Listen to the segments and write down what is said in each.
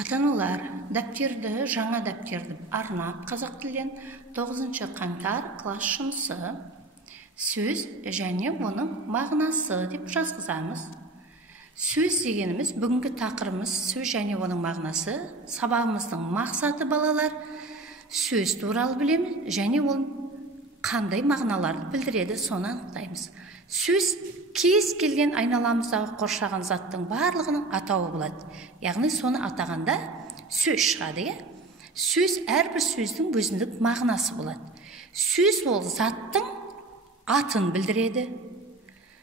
Ата-аналар, дәптерді, жаңа дәптерді арнап қазақ тілден 9 қаңтар класс жұмысы сөз және оның мағынасы деп жазғызамыз. Сөз дегеніміз бүгінгі тақырыбымыз сөз және оның мағынасы. Сабағымыздың мақсаты балалар сөз туралы білеміз және ол қандай мағыналарды білдіреді, соны анықтаймыз. Сөз кез келген айналамыздағы қоршаған заттың барлығының атауы болады. Яғни соны атағанда сөз шығады. Сөз әрбір сөздің өзіндік мағынасы болады. Сөз ол заттың атын білдіреді.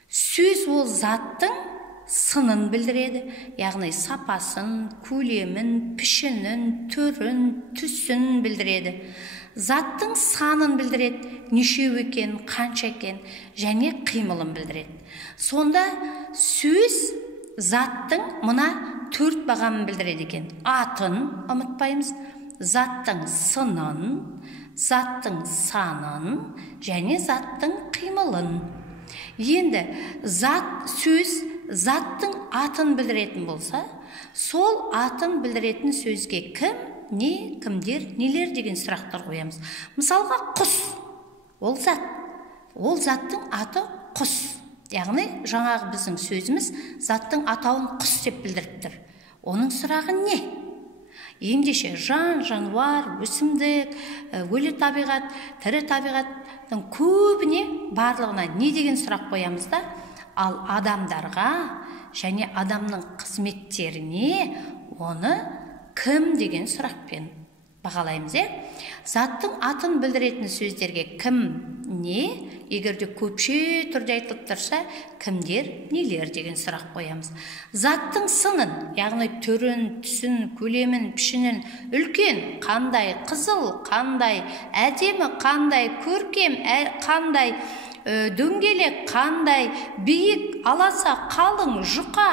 Сөз ол заттың сынын білдіреді. Яғни сапасын, көлемін, пішінін, түрін, түсін білдіреді. Заттың санын білдіреді, нешеу екен, қанша екен, және қимылын білдіреді. Сонда сөз заттың мына 4 бағамын білдіреді екен. Атын ұмытпаймыз, заттың сынын, заттың санын және заттың қимылын. Енді сөз заттың атын білдіретін болса, сол атын білдіретін сөзге кім, не, кімдер, нелер деген сұрақтар қоямыз. Мысалға құс, ол зат. Ол заттың аты құс. Яғни жаңағы біздің сөзіміз заттың атауын құс деп білдіріп тұр. Оның сұрағы не? Ендеше жан, жануар, өсімдік, өлі табиғат, тірі табиғаттың көбіне барлығына не деген сұрақ қоямыз да, ал адамдарға және адамның қызметтеріне оны кім деген сұрақпен бағалаймыз. Заттың атын білдіретін сөздерге кім, не, егерде көпше түрде айтылып тұрса, кімдер, нелер деген сұрақ қоямыз. Заттың сынын, яғни түрін, түсін, көлемін, пішінін, үлкен, қандай, қызыл, қандай, әдемі, қандай, көркем, қандай, дөңгелек, қандай, биік, аласа, қалың, жұқа,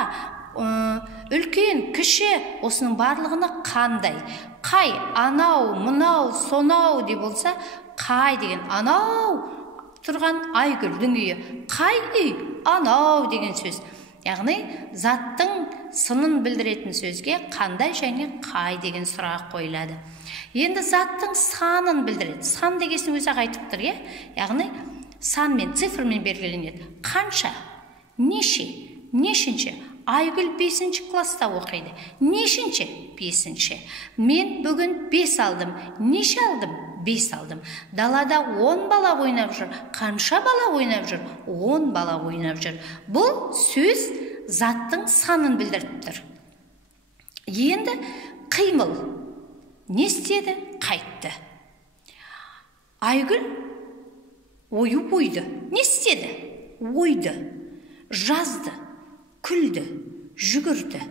үлкен, кіші, осының барлығына қандай, қай, анау, мұнау, сонау деп болса, қай деген анау тұрған айгүлдің үйі, қай үй, анау деген сөз. Яғни заттың сынын білдіретін сөзге қандай және қай деген сұрақ қойылады. Енді заттың санын білдіреді. Сан дегесін өзі айтып тұр, яғни санмен, цифрмен белгіленеді. Қанша, неше, нешінші. Айгүл 5 класста оқиды. Нешінші? 5. Мен бүгін 5 алдым. Неше алдым? 5 алдым. Далада 10 бала ойнап жүр. Қанша бала ойнап жүр? 10 бала ойнап жүр. Бұл сөз заттың санын білдіріп тұр. Енді қимыл. Не істеді? Қайтты. Айгүл ойып ойды. Не істеді? Ойды. Жазды. Күлді, жүгірді,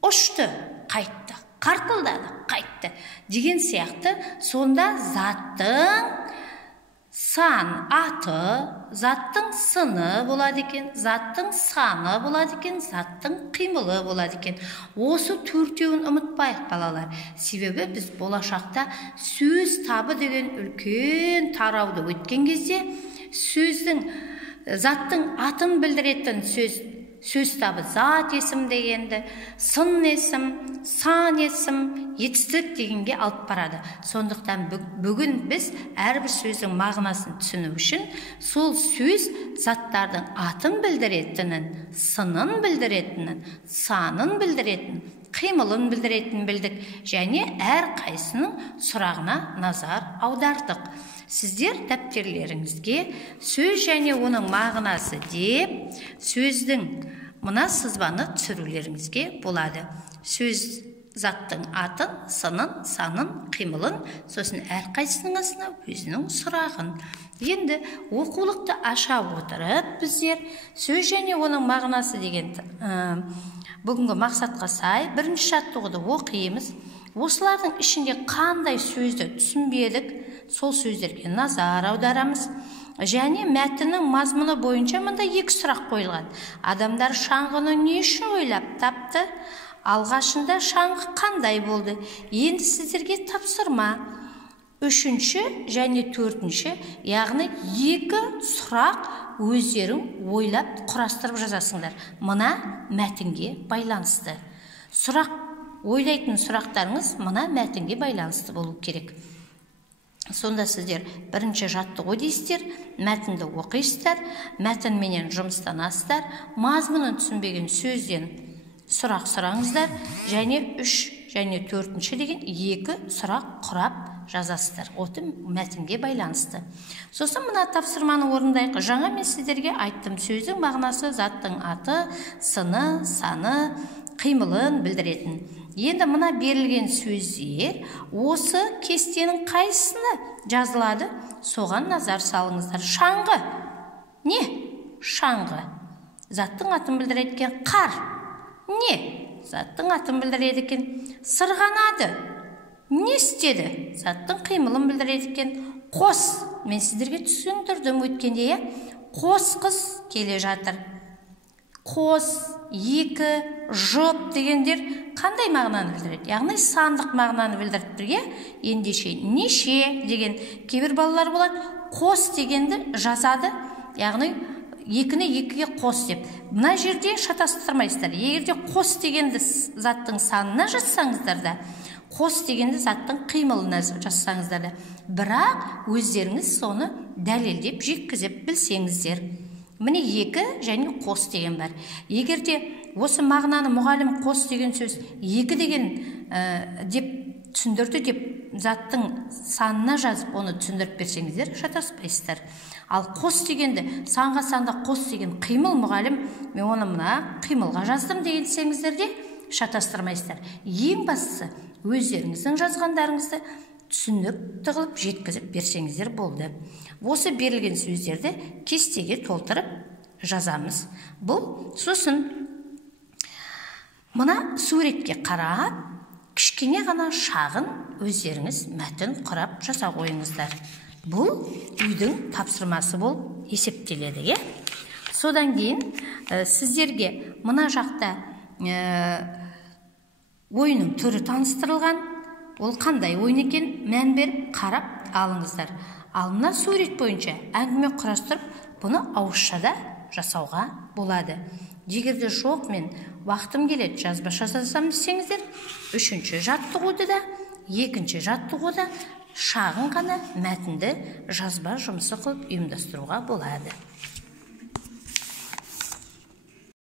ұшты, қайтты, қартылдады, қайтты деген сияқты. Сонда заттың аты, заттың сыны болады екен, заттың саны болады екен, заттың қимылы болады екен. Осы 4-еуін ұмытпайық балалар. Себебі біз болашақта сөз табы деген үлкен тарауды өткен кезде заттың атын білдіретін сөз табы зат есім дегенді, сын есім, сан есім, етістік дегенге алып барады. Сондықтан бүгін біз әрбір сөздің мағынасын түсіну үшін сол сөз заттардың атын білдіретінін, сынын білдіретінін, санын білдіретінін, қимылын білдіретінін білдік және әр қайсының сұрағына назар аудардық. Сіздер дәптерлеріңізге сөз және оның мағынасы деп сөздің мына сызбаны түсірулеріңізге болады. Сөз заттың атын, сынын, санын, қимылын, сосын әрқайсының астына өзінің сұрағын. Енді оқулықты аша отырып біздер сөз және оның мағынасы деген бүгінгі мақсатқа сай бірінші жаттығуды оқимыз. Осылардың ішінде қандай сөзді түсінбедік, сол сөздерге назар аударамыз. Және мәтіннің мазмұны бойынша мында 2 сұрақ қойылған. Адамдар шаңғыны не үшін ойлап тапты? Алғашында шаңғы қандай болды? Енді сіздерге тапсырма. 3-ші және 4-ші, яғни 2 сұрақ өздерің ойлап құрастырып жазасыңдар. Мына мәтінге байланысты. Сұрақ ойлайтын сұрақтарыңыз мына мәтінге байланысты болу керек. Сонда сіздер бірінші жаттығу дейсіздер, мәтінді оқисыздар, мәтінменен жұмыстанасыздар, мазмұнын түсінбеген сөзден сұрақ сұраңыздар, және 3 және 4 деген 2 сұрақ құрап жазасыздар. Оты мәтінге байланысты. Сосын мына тапсырманы орындайық. Жаңа мен сіздерге айттым, сөздің мағынасы заттың аты, сыны, саны, қимылын білдіретін. Енді мына берілген сөздер осы кестенің қайсысына жазылады? Соған назар салыңыздар. Шаңғы. Не? Шаңғы. Заттың атын білдіреді екен. Қар. Не? Заттың атын білдіреді екен. Сырғанады. Не істеді? Заттың қимылын білдіреді екен. Қос. Мен сіздерге түсіндірдім өткенде, қос қыз келе жатыр. Қос, екі, жұп дегендер қандай мағынаны білдіреді? Яғни сандық мағынаны білдіріп тұрге, ендеше неше деген кейбір балалар болады, қос дегенді жазады, яғни екіні екіге қос деп. Мына жерде шатастырмайсыздар. Егерде қос дегенді заттың санына жазсаңыздар да, қос дегенді заттың қимылына жазсаңыздар да, бірақ өздеріңіз соны дәлелдеп жеткізіп білсеңіздер. Міне 2 және қос деген бар. Егерде осы мағынаны мұғалім қос деген сөз 2 деген деп түсіндірді деп заттың санына жазып оны түсіндіріп берсеңіздер, шатаспайсыздар. Ал қос дегенді санға санда қос деген қимыл мұғалім, мен оны мына қимылға жаздым дегенсеңіздер де шатастырмайсыздар. Ең бастысы өздеріңіздің жазғандарыңызды түсінік тығылып жеткізіп берсеңіздер болды. Осы берілген сөздерді кестеге толтырып жазамыз. Бұл сосын мына суретке қарап, кішкене ғана шағын өздеріңіз мәтін құрап жасап қойыңыздар. Бұл үйдің тапсырмасы болып есептеледі. Содан кейін сіздерге мына жақта ойынның түрі таныстырылған. Ол қандай ойын екен, мән беріп қарап алыңыздар. Ал мына сурет бойынша әңгіме құрастырып, бұны ауызшада жасауға болады. Егерде жоқ, мен уақытым келеді, жазбаша жазсам десеңіздер, 3-ші жаттығуды да, 2-ші жаттығуда шағын ғана мәтінді жазба жұмысы қылып ұйымдастыруға болады.